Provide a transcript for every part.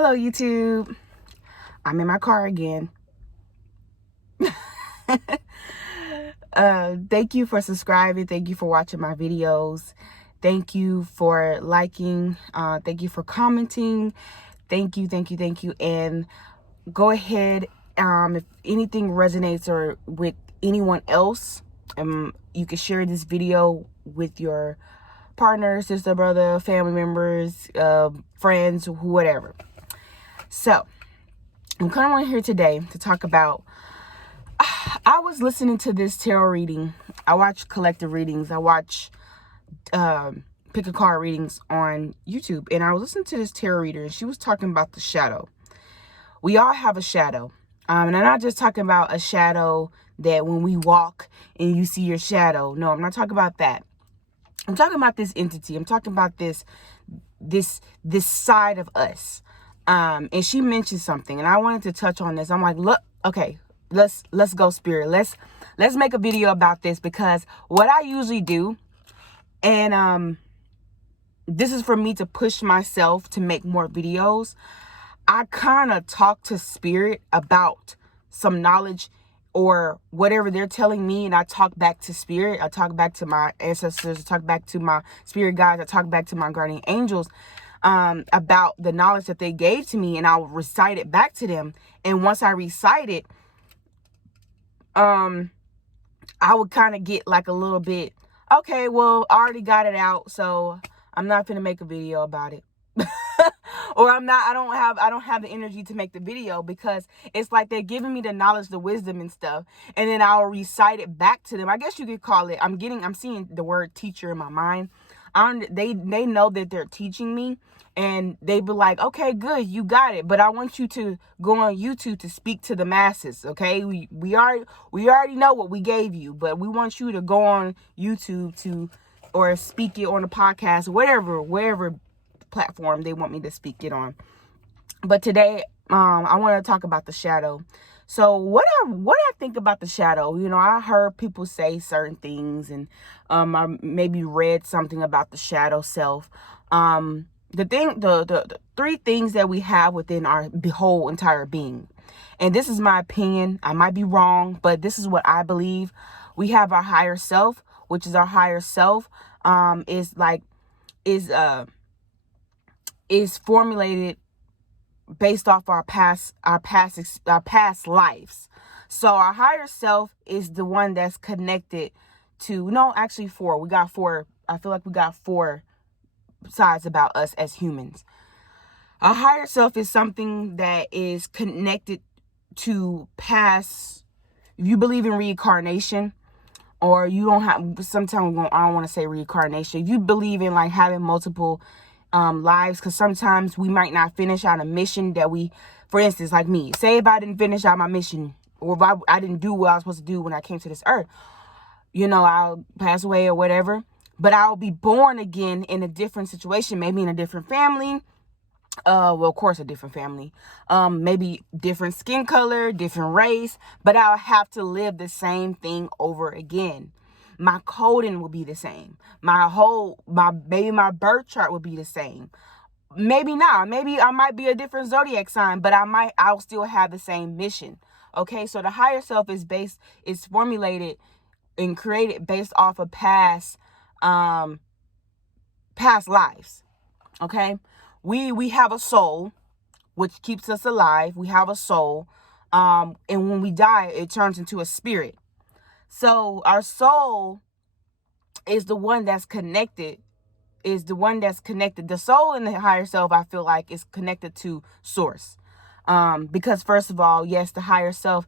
Hello, YouTube. I'm in my car again. Thank you for subscribing. Thank you for watching my videos. Thank you for liking. Thank you for commenting. Thank you. And go ahead. If anything resonates or with anyone else, you can share this video with your partner, sister, brother, family members, friends, whatever. So I'm kind of on here today to talk about, I was listening to this tarot reading. I watch collective readings. I watch pick a card readings on YouTube. And I was listening to this tarot reader, and she was talking about the shadow. We all have a shadow. And I'm not just talking about a shadow that when we walk and you see your shadow. No, I'm not talking about that. I'm talking about this entity. I'm talking about this side of us. And she mentioned something, and I wanted to touch on this. I'm like, look, okay, let's go, spirit. Let's make a video about this, because what I usually do, and this is for me to push myself to make more videos. I kind of talk to spirit about some knowledge or whatever they're telling me, and I talk back to spirit. I talk back to my ancestors. I talk back to my spirit guides. I talk back to my guardian angels about the knowledge that they gave to me, and I'll recite it back to them. And once I recite it, I would kind of get like a little bit, okay, well, I already got it out, so I'm not gonna make a video about it. Or I don't have the energy to make the video, because it's like they're giving me the knowledge, the wisdom and stuff, and then I'll recite it back to them. I guess you could call it, I'm seeing the word teacher in my mind. They know that they're teaching me, and they be like, okay, good, you got it, but I want you to go on YouTube to speak to the masses. Okay, we already know what we gave you, but we want you to go on YouTube or speak it on a podcast, wherever platform they want me to speak it on. But today, I want to talk about the shadow. So what I think about the shadow, I heard people say certain things, and I maybe read something about the shadow self. The three things that we have within our whole entire being, and this is my opinion. I might be wrong, but this is what I believe. We have our higher self, which is our higher self. Is formulated based off our past lives. So our higher self is the one that's connected to, no, actually four. We got four. I feel like we got four sides about us as humans. Our higher self is something that is connected to past. If you believe in reincarnation, or you don't have, sometimes I don't want to say reincarnation. If you believe in like having multiple lives, because sometimes we might not finish out a mission that we, for instance, like me, say if I didn't finish out my mission, or if I didn't do what I was supposed to do when I came to this earth, I'll pass away or whatever, but I'll be born again in a different situation, maybe in a different family. Well, of course, a different family, maybe different skin color, different race, but I'll have to live the same thing over again. My coding will be the same. Maybe my birth chart will be the same. Maybe not. Maybe I might be a different zodiac sign, but I'll still have the same mission. Okay, so the higher self is formulated and created based off of past lives. Okay, we have a soul which keeps us alive. We have a soul, and when we die, it turns into a spirit. So our soul is the one that's connected. The soul in the higher self, I feel like, is connected to source. Because first of all, yes, the higher self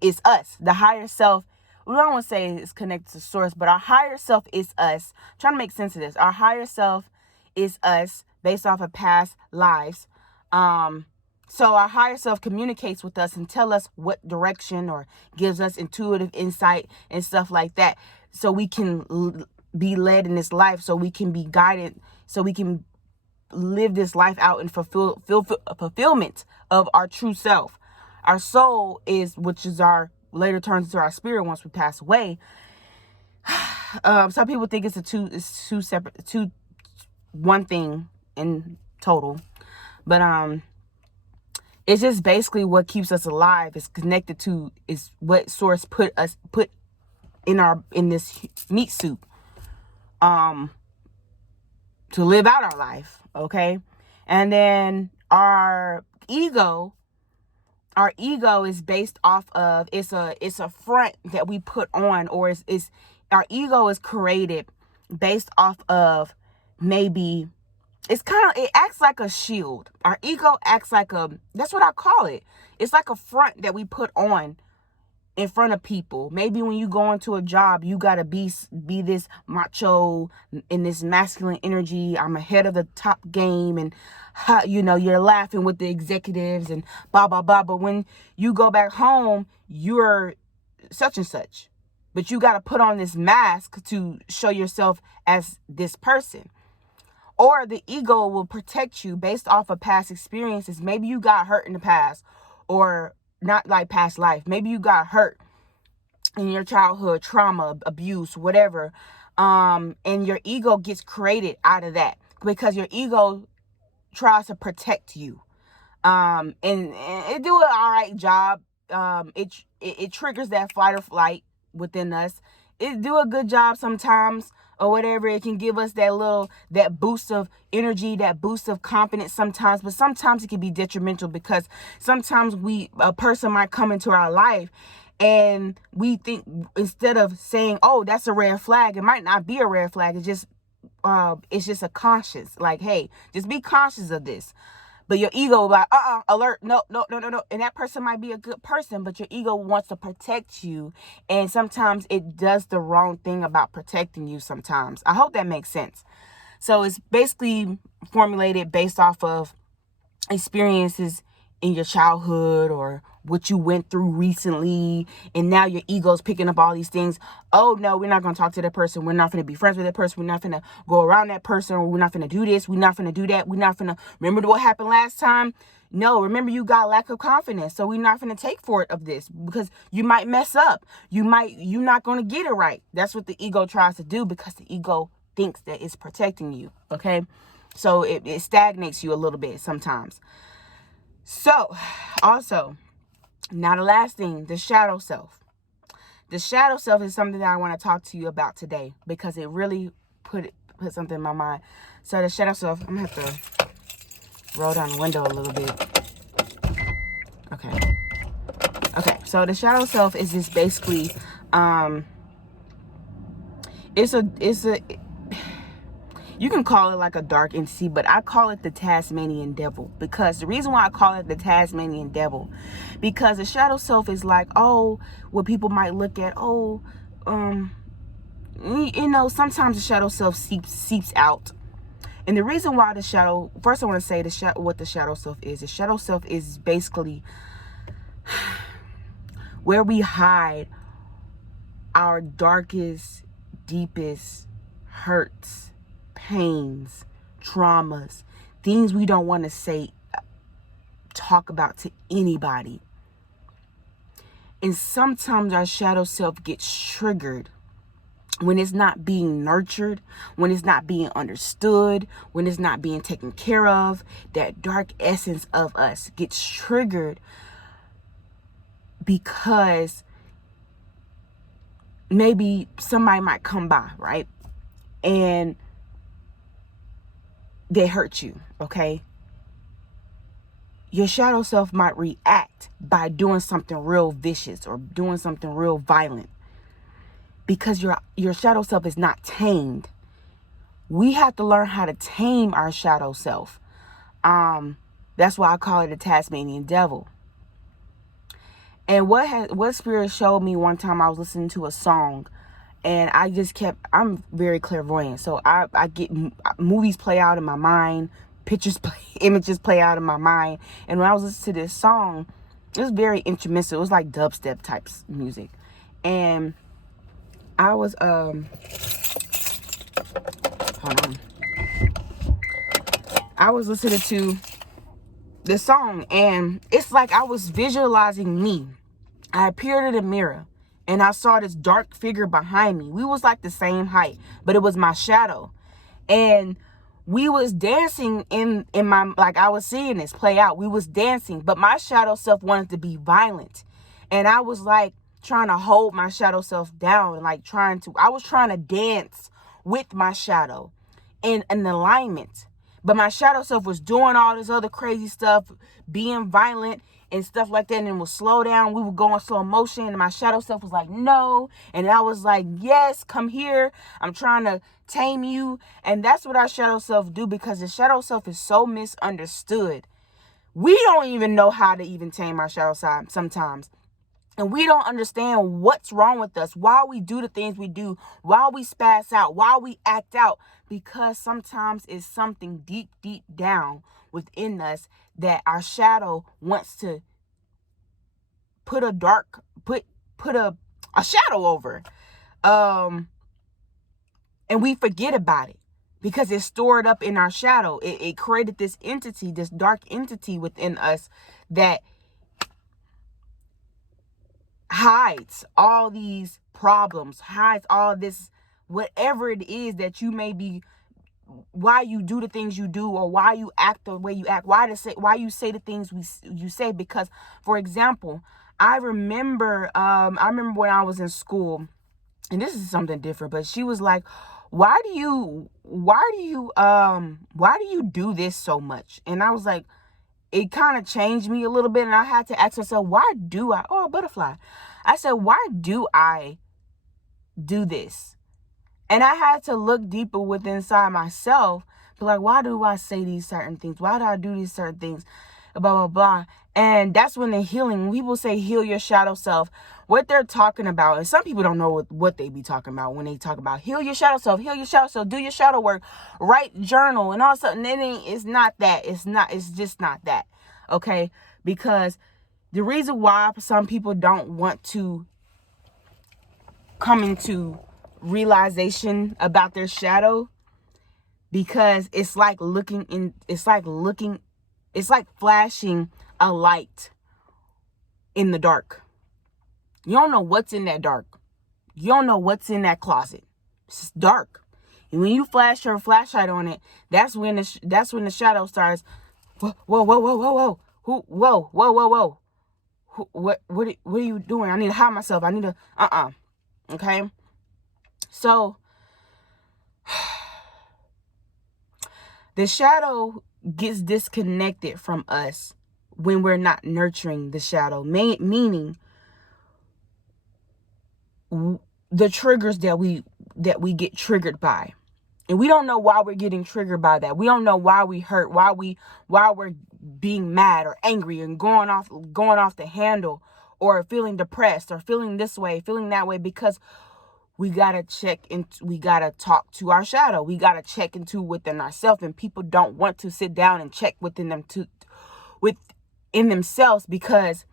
is us. The higher self, we don't want to say it's connected to source, but our higher self is us. I'm trying to make sense of this. Our higher self is us based off of past lives. So our higher self communicates with us and tell us what direction, or gives us intuitive insight and stuff like that, so we can be led in this life, so we can be guided, so we can live this life out and fulfillment of our true self. Our soul which is later turns into our spirit once we pass away. Some people think it's two separate, one thing in total. But it's just basically what keeps us alive. Is connected to, is what source put in this meat suit to live out our life. Okay. And then our ego is based off of, it's a front that we put on, or is our ego is created based off of, maybe it acts like a shield. Our ego acts like that's what I call it. It's like a front that we put on in front of people. Maybe when you go into a job, you got to be this macho, in this masculine energy. I'm ahead of the top game, and you're laughing with the executives and blah blah blah. But when you go back home, you're such and such. But you got to put on this mask to show yourself as this person. Or the ego will protect you based off of past experiences. Maybe you got hurt in the past, or not like past life. Maybe you got hurt in your childhood, trauma, abuse, whatever. And your ego gets created out of that, because your ego tries to protect you. And it do an all right job. It triggers that fight or flight within us. It do a good job sometimes, or whatever. It can give us that boost of energy, that boost of confidence sometimes. But sometimes it can be detrimental, because sometimes a person might come into our life, and we think, instead of saying, oh, that's a red flag, it might not be a red flag. It's just a conscious, like, hey, just be conscious of this. But your ego will be like, alert, no. And that person might be a good person, but your ego wants to protect you. And sometimes it does the wrong thing about protecting you sometimes. I hope that makes sense. So it's basically formulated based off of experiences in your childhood, or what you went through recently, and now your ego's picking up all these things. Oh no, we're not going to talk to that person. We're not going to be friends with that person. We're not going to go around that person, or we're not going to do this. We're not going to do that. We're not going to remember what happened last time. No, remember, you got lack of confidence, so we're not going to take for it of this, because you might mess up. You're not going to get it right. That's what the ego tries to do, because the ego thinks that it's protecting you. Okay, so it stagnates you a little bit sometimes. So, also, now the last thing, the shadow self. The shadow self is something that I want to talk to you about today, because it really put something in my mind. So the shadow self, I'm going to have to roll down the window a little bit. Okay, so the shadow self is just basically, you can call it like a dark entity, but I call it the Tasmanian devil. Because the reason why I call it the Tasmanian devil, because the shadow self is like, what people might look at, sometimes the shadow self seeps out. And the reason why first I want to say what the shadow self is. The shadow self is basically where we hide our darkest, deepest hurts, pains, traumas, things we don't want to talk about to anybody. And sometimes our shadow self gets triggered when it's not being nurtured, when it's not being understood, when it's not being taken care of. That dark essence of us gets triggered because maybe somebody might come by, right? And they hurt you, okay? Your shadow self might react by doing something real vicious or doing something real violent, because your shadow self is not tamed. We have to learn how to tame our shadow self. That's why I call it a Tasmanian devil. And what Spirit showed me one time, I was listening to a song, and I'm very clairvoyant. So I get movies play out in my mind, images play out in my mind. And when I was listening to this song, it was very instrumental. It was like dubstep types music. And I was, hold on. I was listening to the song, and it's like I was visualizing me. I appeared in a mirror, and I saw this dark figure behind me. We was like the same height, but it was my shadow. And we was dancing in my, like, I was seeing this play out. We was dancing, but my shadow self wanted to be violent. And I was like trying to hold my shadow self down, like I was trying to dance with my shadow in an alignment. But my shadow self was doing all this other crazy stuff, being violent and stuff like that, and it would slow down. We would go in slow motion, and my shadow self was like, no. And I was like, yes, come here. I'm trying to tame you. And that's what our shadow self do, because the shadow self is so misunderstood. We don't even know how to even tame our shadow side sometimes. And we don't understand what's wrong with us, why we do the things we do, why we spaz out, why we act out, because sometimes it's something deep, deep down within us that our shadow wants to put a shadow over. And we forget about it because it's stored up in our shadow. It created this entity, this dark entity within us that hides all these problems, hides all this, whatever it is that you may be, why you do the things you do, or why you act the way you act, why you say the things you say. Because, for example, I remember when I was in school, and this is something different, but she was like, why do you do this so much? And I was like, it kind of changed me a little bit, and I had to ask myself, why do I, oh, a butterfly. I said, why do I do this? And I had to look deeper within inside myself, be like, why do I say these certain things? Why do I do these certain things? Blah, blah, blah. And that's when the healing, when people say heal your shadow self, what they're talking about, and some people don't know what they be talking about when they talk about heal your shadow self, do your shadow work, write journal, and all of a sudden, it's not that. It's just not that. Okay? Because the reason why some people don't want to come into realization about their shadow, because it's like flashing a light in the dark. You don't know what's in that dark. You don't know what's in that closet. It's just dark. And when you flash your flashlight on it, that's when the shadow starts. Whoa, whoa, whoa, whoa, whoa, whoa. Whoa, whoa, whoa, whoa. What are you doing? I need to hide myself. I need to, okay? So, the shadow gets disconnected from us when we're not nurturing the shadow, meaning the triggers that we get triggered by. And we don't know why we're getting triggered by that. We don't know why we hurt, why we're being mad or angry and going off the handle, or feeling depressed, or feeling this way, feeling that way, because we gotta talk to our shadow. We gotta check into within ourselves, and people don't want to sit down and check within themselves, because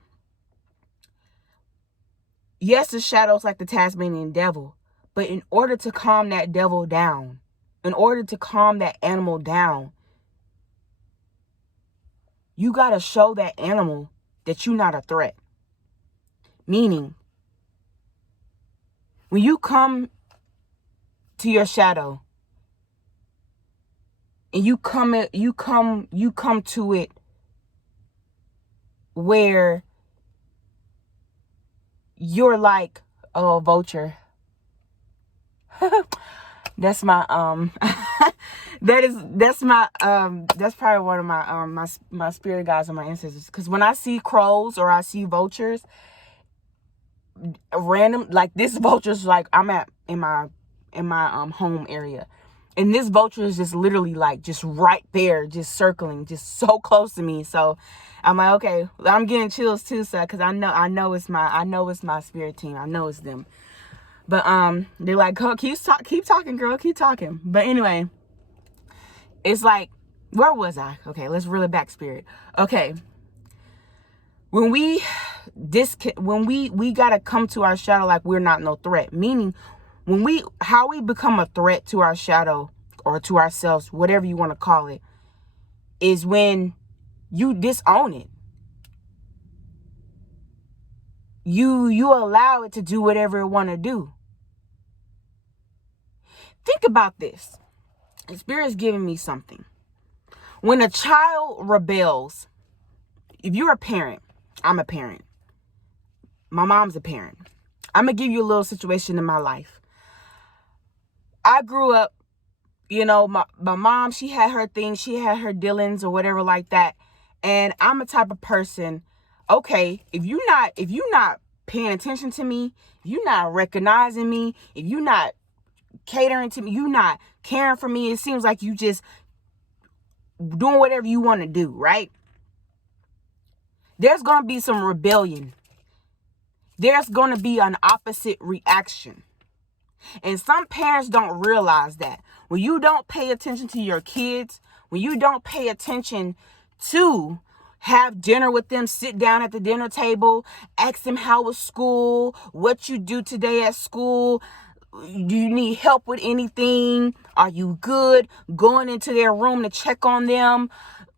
yes, the shadow's like the Tasmanian devil, but in order to calm that devil down, in order to calm that animal down, you gotta show that animal that you're not a threat. Meaning, when you come to your shadow and you come to it where you're like, oh, vulture. That's my that's probably one of my spirit guides and my ancestors. Because when I see crows or I see vultures, random, like this vulture's like, I'm in my home area, and this vulture is just literally like just right there, just circling, just so close to me. So I'm like, okay, I'm getting chills too, so because I know it's my spirit team. I know it's them. But they're like, keep talking, girl, keep talking. But anyway, it's like, where was I? Okay, let's reel it back, spirit. Okay, when we gotta come to our shadow like we're not no threat. Meaning, how we become a threat to our shadow or to ourselves, whatever you want to call it, is when you disown it. You allow it to do whatever it want to do. Think about this. Spirit's giving me something. When a child rebels, if you're a parent, I'm a parent. My mom's a parent. I'm going to give you a little situation in my life. I grew up, my mom, she had her things, she had her dealings or whatever like that. And I'm a type of person, okay, if you're not paying attention to me, if you're not recognizing me, if you're not catering to me, you're not caring for me, it seems like you just doing whatever you want to do, right? There's going to be some rebellion. There's going to be an opposite reaction. And some parents don't realize that. When you don't pay attention to your kids, when you don't pay attention to have dinner with them, sit down at the dinner table, ask them how was school, what you do today at school, do you need help with anything, are you good, going into their room to check on them,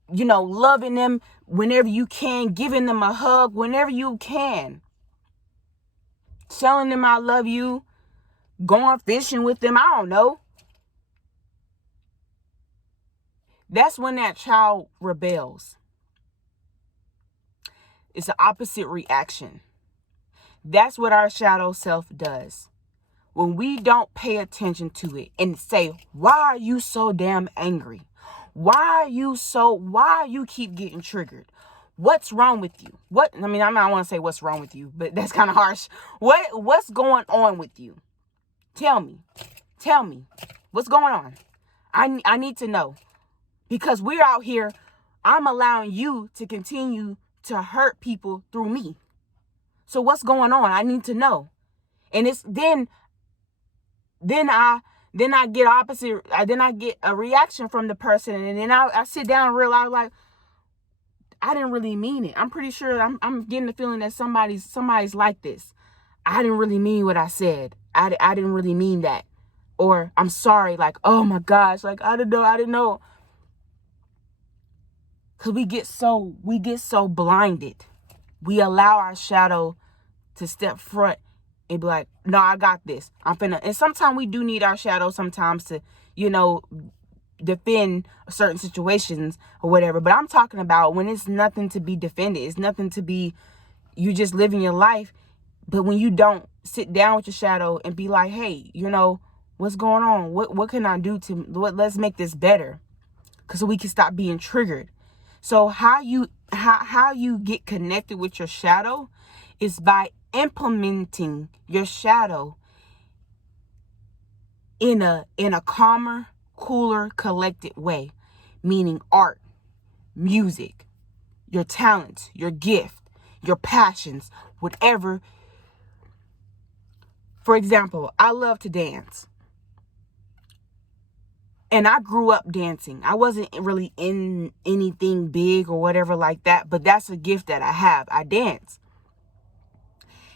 loving them whenever you can, giving them a hug whenever you can, telling them I love you, going fishing with them, I don't know. That's when that child rebels. It's the opposite reaction. That's what our shadow self does. When we don't pay attention to it and say, why are you so damn angry? Why you keep getting triggered? What's wrong with you? I don't want to say what's wrong with you, but that's kind of harsh. What's going on with you? Tell me. What's going on? I need to know. Because we're out here, I'm allowing you to continue to hurt people through me. So what's going on? I need to know. And it's then I get opposite. Then I get a reaction from the person, and then I sit down and realize, like, I didn't really mean it. I'm pretty sure I'm getting the feeling that somebody's like this. I didn't really mean what I said. I didn't really mean that. Or I'm sorry, like, oh my gosh, like, I didn't know. Cause we get so blinded. We allow our shadow to step front and be like, no, I got this. And sometimes we do need our shadow sometimes to, defend certain situations or whatever. But I'm talking about when it's nothing to be defended. It's nothing to be, you just living your life. But when you don't sit down with your shadow and be like, hey, what's going on? What can I do let's make this better? Cause so we can stop being triggered. So how you get connected with your shadow is by implementing your shadow in a calmer, cooler, collected way, meaning art, music, your talents, your gift, your passions, whatever. For example, I love to dance. And I grew up dancing. I wasn't really in anything big or whatever like that, but that's a gift that I have. I dance.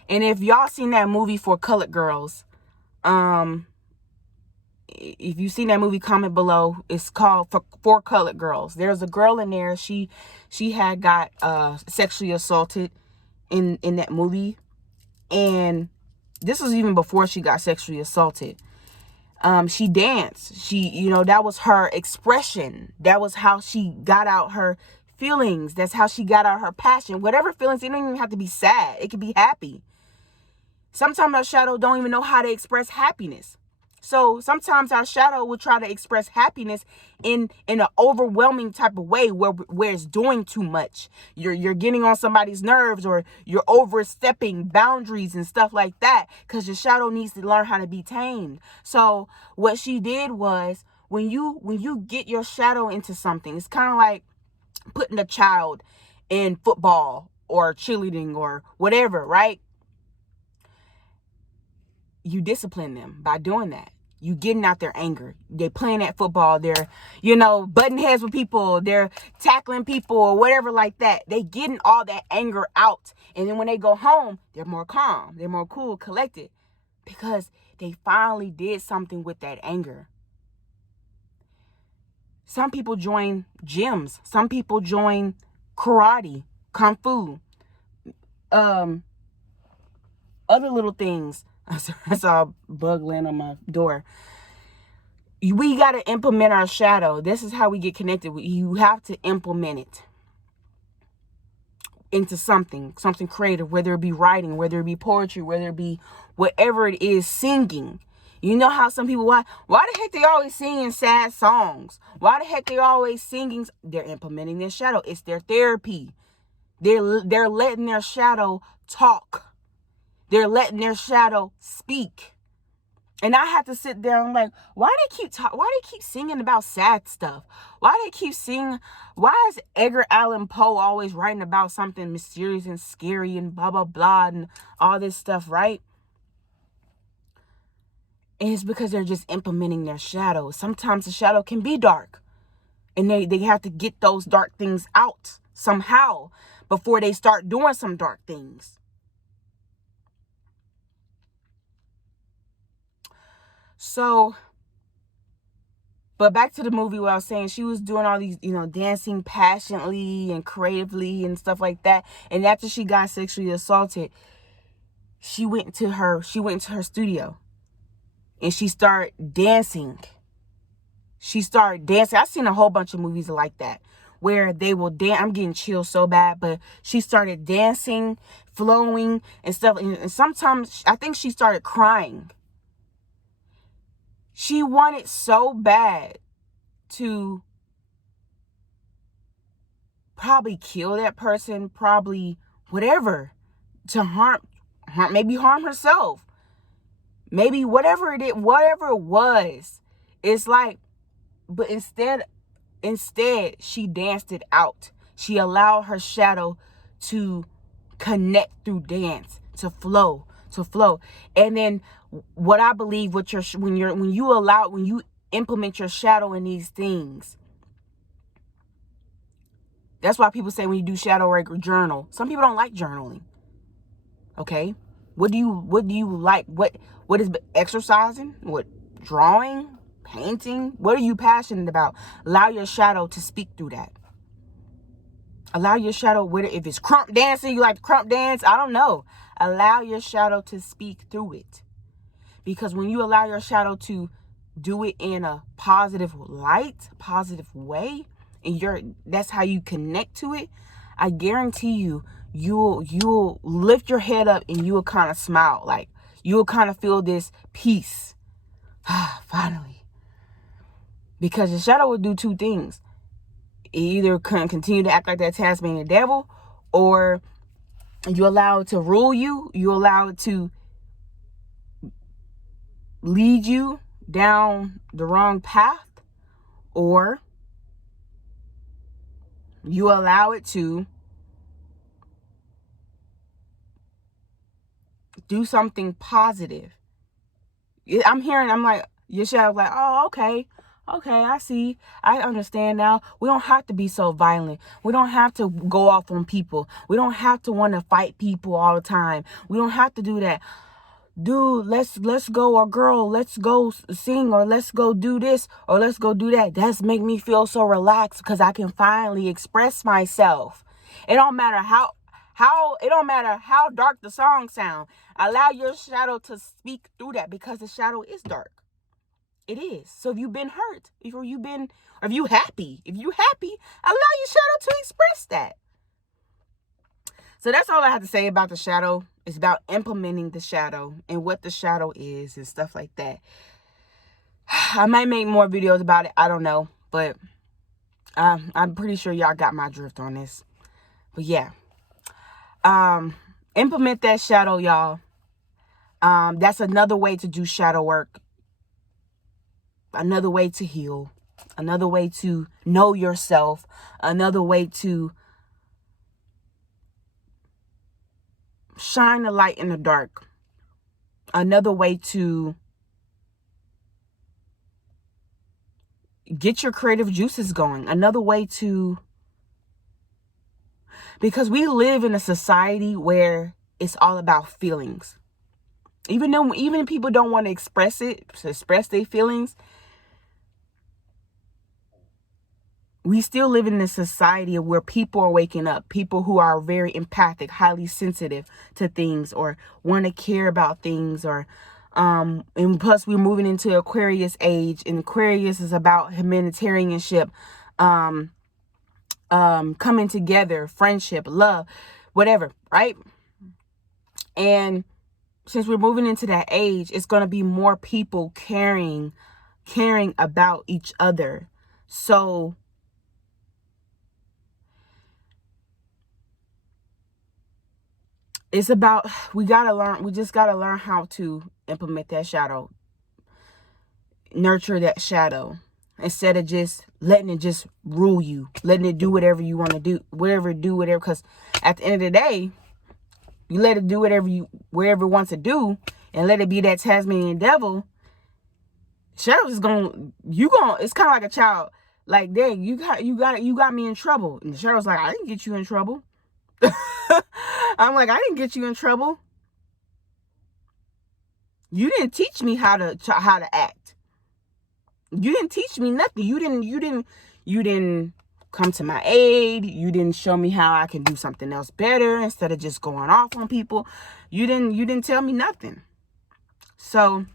And if y'all seen that movie For Colored Girls, if you've seen that movie, comment below. It's called For Colored Girls. There's a girl in there. She had got sexually assaulted in that movie. And this was even before she got sexually assaulted. She danced. She, that was her expression. That was how she got out her feelings. That's how she got out her passion. Whatever feelings, it don't even have to be sad. It could be happy. Sometimes our shadow don't even know how to express happiness. So sometimes our shadow will try to express happiness in an overwhelming type of way where it's doing too much. You're getting on somebody's nerves, or you're overstepping boundaries and stuff like that, because your shadow needs to learn how to be tamed. So what she did was, when you get your shadow into something, it's kind of like putting a child in football or cheerleading or whatever, right? You discipline them by doing that. You getting out their anger. They playing at football. They're, butting heads with people. They're tackling people or whatever like that. They getting all that anger out. And then when they go home, they're more calm. They're more cool, collected, because they finally did something with that anger. Some people join gyms. Some people join karate, kung fu, other little things. I saw a bug land on my door. we got to implement our shadow. This is how we get connected. You have to implement it into something creative, whether it be writing, whether it be poetry, whether it be whatever it is, singing. You know how some people, why the heck they always singing sad songs? Why the heck they always singing? They're implementing their shadow. It's their therapy. They're letting their shadow talk. They're letting their shadow speak. And I had to sit there and like, why they keep singing about sad stuff? Why they keep singing? Why is Edgar Allan Poe always writing about something mysterious and scary and blah, blah, blah and all this stuff, right? And it's because they're just implementing their shadow. Sometimes the shadow can be dark. And they have to get those dark things out somehow before they start doing some dark things. So, but back to the movie where I was saying she was doing all these, dancing passionately and creatively and stuff like that. And after she got sexually assaulted, she went to her studio and she started dancing. I've seen a whole bunch of movies like that where they will dance. I'm getting chills so bad, but she started dancing, flowing and stuff. And sometimes I think she started crying. She wanted so bad to probably kill that person, probably whatever, to maybe harm herself. Maybe whatever it was. It's like, but instead she danced it out. She allowed her shadow to connect through dance, to flow. And then what I believe, when you implement your shadow in these things, that's why people say when you do shadow work or journal. Some people don't like journaling. Okay, what do you like? What is exercising? What, drawing, painting? What are you passionate about? Allow your shadow to speak through that. Allow your shadow, if it's crump dancing, you like to crump dance, I don't know. Allow your shadow to speak through it. Because when you allow your shadow to do it in a positive light, positive way, and that's how you connect to it, I guarantee you'll lift your head up and you will kind of smile. Like, you will kind of feel this peace. Finally. Because the shadow will do two things. It either can continue to act like that Tasmanian devil, or you allow it to rule you. You allow it to lead you down the wrong path, or you allow it to do something positive. I'm like, your shadow's like, oh, okay, I see. I understand now. We don't have to be so violent. We don't have to go off on people. We don't have to want to fight people all the time. We don't have to do that. Dude, let's go, or girl, let's go sing, or let's go do this, or let's go do that. That's make me feel so relaxed because I can finally express myself. It don't matter how dark the song sound. Allow your shadow to speak through that, because the shadow is dark. It is. So if you've been hurt, if you happy, allow your shadow to express that. So that's all I have to say about the shadow. It's about implementing the shadow and what the shadow is and stuff like that. I might make more videos about it. I don't know. But I'm pretty sure y'all got my drift on this. But yeah. Implement that shadow, y'all. That's another way to do shadow work. Another way to heal. Another way to know yourself. Another way to shine the light in the dark. Another way to get your creative juices going. Another way to, because we live in a society where it's all about feelings. Even people don't want to express their feelings. We still live in this society where people are waking up. People who are very empathic, highly sensitive to things, or want to care about things, or And plus we're moving into Aquarius age, and Aquarius is about humanitarianship, coming together, friendship, love, whatever, right? And since we're moving into that age, it's going to be more people caring about each other. So it's about, we just got to learn how to implement that shadow, nurture that shadow, instead of just letting it just rule you, letting it do whatever you want to do, whatever, because at the end of the day, you let it do wherever it wants to do, and let it be that Tasmanian devil. Shadow is it's kind of like a child. Like, dang, you got me in trouble. And the shadow's like, I didn't get you in trouble. I'm like, I didn't get you in trouble. You didn't teach me how to act. You didn't teach me nothing. You didn't come to my aid. You didn't show me how I can do something else better instead of just going off on people. You didn't tell me nothing. So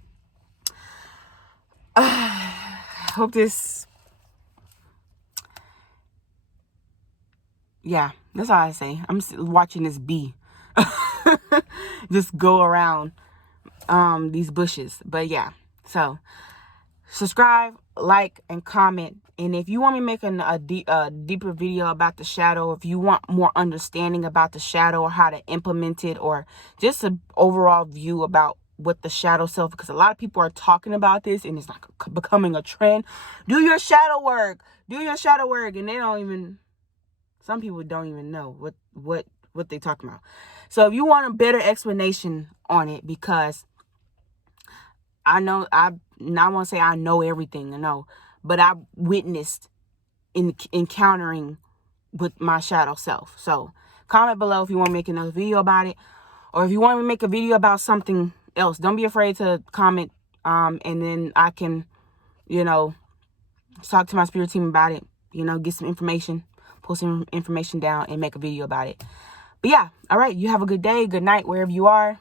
hope this, yeah, that's all I say. I'm watching this bee just go around these bushes. But yeah, so subscribe, like, and comment. And if you want me to make a deeper video about the shadow, if you want more understanding about the shadow or how to implement it, or just an overall view about what the shadow self, because a lot of people are talking about this and it's like becoming a trend. Do your shadow work. And some people don't even know what they're talking about. So if you want a better explanation on it, because I want to say I know everything, but I witnessed encountering with my shadow self. So comment below if you want to make another video about it, or if you want to make a video about something else. Don't be afraid to comment, and then I can, talk to my spirit team about it, get some information, pull some information down, and make a video about it. But yeah, all right, you have a good day, good night, wherever you are.